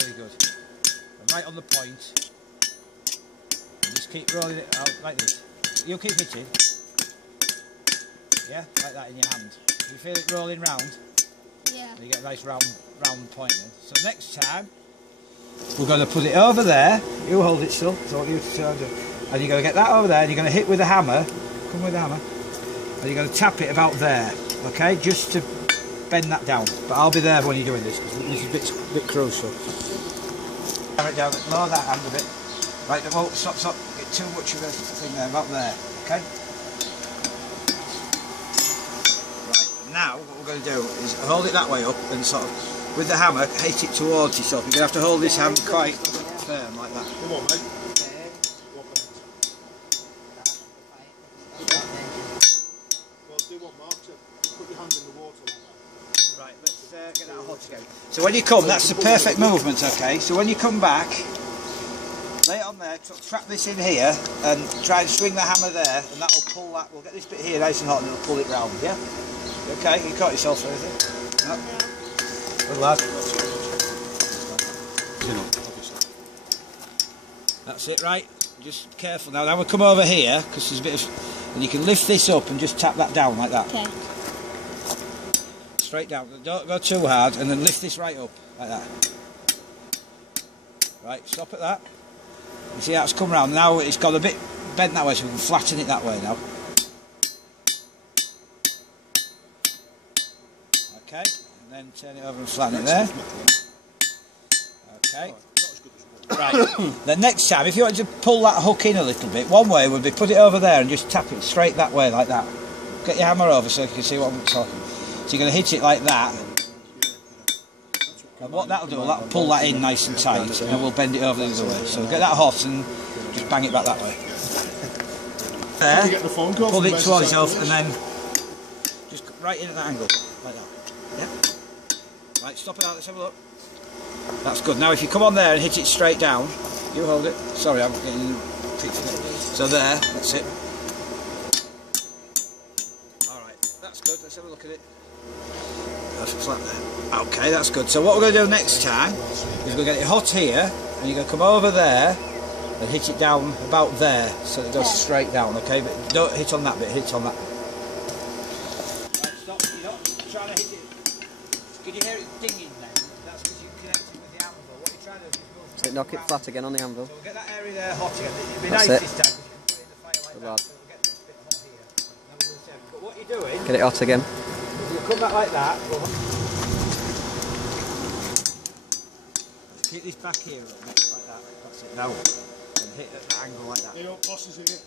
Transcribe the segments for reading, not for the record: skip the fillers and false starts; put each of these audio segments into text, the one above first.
really good. And right on the point. And just keep rolling it out like this. You'll keep hitting. Yeah, like that in your hand. You feel it rolling round? Yeah. You get a nice round point then. So next time, we're going to put it over there. You hold it still, so I want you to try to. And you're going to get that over there, and you're going to hit with a hammer. Come with the hammer. And you're going to tap it about there, okay? Just to bend that down. But I'll be there when you're doing this, because this is a bit crucial. Hammer it down, lower that hand a bit. Right, whoa, stop. Get too much of a thing there, about there, okay? Now, what we're going to do is hold it that way up and sort of, with the hammer, hit it towards yourself. You're going to have to hold this hand quite firm, like that. Come on, mate. Well, do what Mark said. Put your hand in the water like that. Right, let's get that hot again. So when you come, that's the perfect movement, okay? So when you come back, lay it on there, trap this in here, and try and swing the hammer there, and that'll pull that. We'll get this bit here nice and hot, and it'll pull it round, yeah? Okay, you caught yourself or anything? No? Good lad. That's it, right? Just careful now. Now we'll come over here, because there's a bit of... And you can lift this up and just tap that down like that. Okay. Straight down. Don't go too hard, and then lift this right up, like that. Right, stop at that. You see how it's come round? Now it's got a bit bent that way, so we can flatten it that way now. Okay, and then turn it over and flatten it there. Okay. Right, then next time, if you want to pull that hook in a little bit, one way would be put it over there and just tap it straight that way, like that. Get your hammer over so you can see what I'm talking. So you're going to hit it like that. And what that'll do, that'll pull that in nice and tight, and then we'll bend it over the other way. So get that hot and just bang it back that way. There, pull it towards yourself, and then just right in at that angle, like that. Yeah. Right, stop it out, let's have a look. That's good. Now if you come on there and hit it straight down, you hold it. Sorry, I'm getting fixing it. So there, that's it. Alright, that's good. Let's have a look at it. That's flat there. Okay, that's good. So what we're going to do next time is we're going to get it hot here, and you're going to come over there and hit it down about there, so it goes straight down, okay? But don't hit on that bit, hit on that. Right, stop. You're not trying to hit it. Can you hear it dinging then? That's because you're connecting with the anvil. What you're trying to do is move So knock it flat again on the anvil. So we'll get that area there hot again. It'll be That's nice it. this time because you can put it in the fire like that. So we'll get this bit hot here. And then we'll say, but what you're doing, Get it hot again. if you come back like that, we'll keep this back here a little bit, like that. That's it. Now, and hit at that angle like that. You know, bosses in it.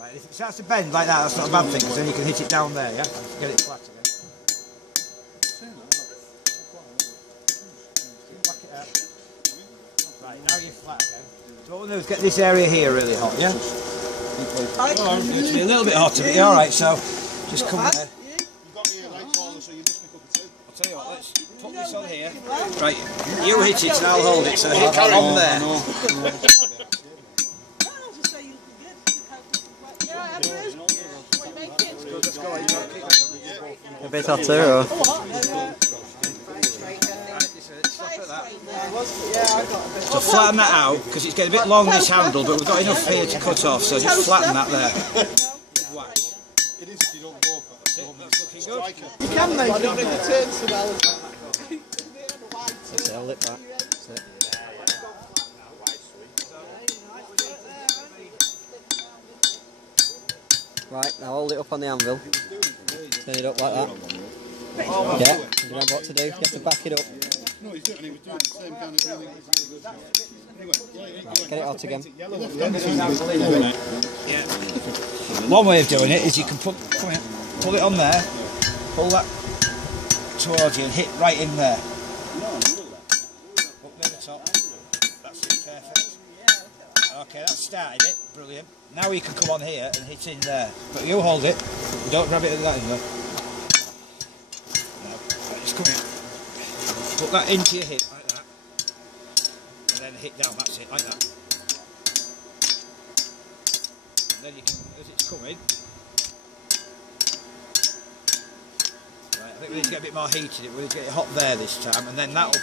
Right, if it starts to bend like that, that's not a bad thing, because then you can hit it down there, yeah? And get it flat again. Whack it out. Right, now you're flat again. So what we'll do is get this area here really hot, yeah? It's be a little bit hotter, but alright, so just come there. You've got me here late, Paul, so you just pick up a two. I'll tell you what, let's put this on here. Right, you hit it and I'll hold it, so hit that on there. A bit hotter or? So flatten that out, because it's getting a bit long this handle, but we've got enough here to cut off, so just flatten that there. Wax. It is if you don't go for it. That's looking good. You can make it. That's it, hold it back. That's it. Right, now hold it up on the anvil. Turn it up like that. Yeah, you know what to do. You have to back it up. No, he's doing it. He was doing the same kind of thing. Right, get it hot again. Yeah. One way of doing it is you can pull it on there, pull that towards you and hit right in there. Up near the top. That's it, perfect. Okay, that started it, brilliant. Now you can come on here and hit in there. But you hold it, don't grab it at that end though. No, just come here. Put that into your hip like that. And then hit down, that's it, like that. And then you can, as it's coming, right, think we need to get a bit more heat in it. We need to get it hot there this time, and then that'll.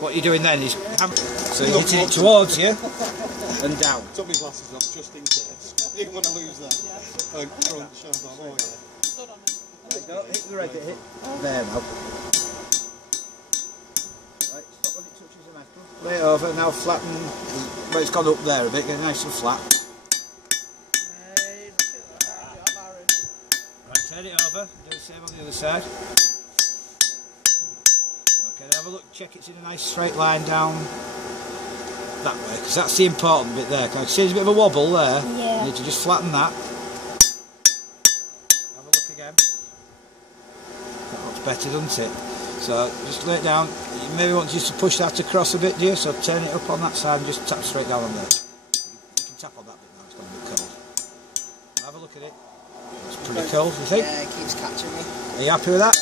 What you're doing then is so you're hitting it towards you and down. Took my glasses off just in case. I didn't want to lose that. Oh yeah. Go, hit the red, hit there now. Right, stop when it touches the metal. Lay it over, now flatten. Well, it's gone up there a bit, get it nice and flat. Right, turn it over, do the same on the other side. Okay, now have a look, check it's in a nice straight line down that way, because that's the important bit there. Can I see there's a bit of a wobble there? Yeah. You need to just flatten that. Have a look again. That looks better, doesn't it? So just lay it down. You maybe want just to push that across a bit, do you? So turn it up on that side and just tap straight down on there. You can tap on that bit now, it's going to be cold. Have a look at it. It's pretty cold, you think? Yeah, it keeps catching me. Are you happy with that?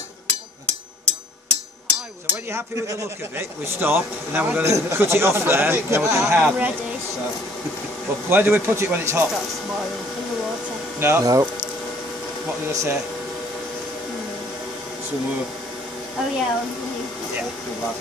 So when you're happy with the look of it, we stop, and then we're going to cut it off there, and then we can have. Ready. So, well, where do we put it when it's hot? That's boiling in the water. No. No. What did I say? Somewhere. Oh yeah, underneath. Yeah, good lad.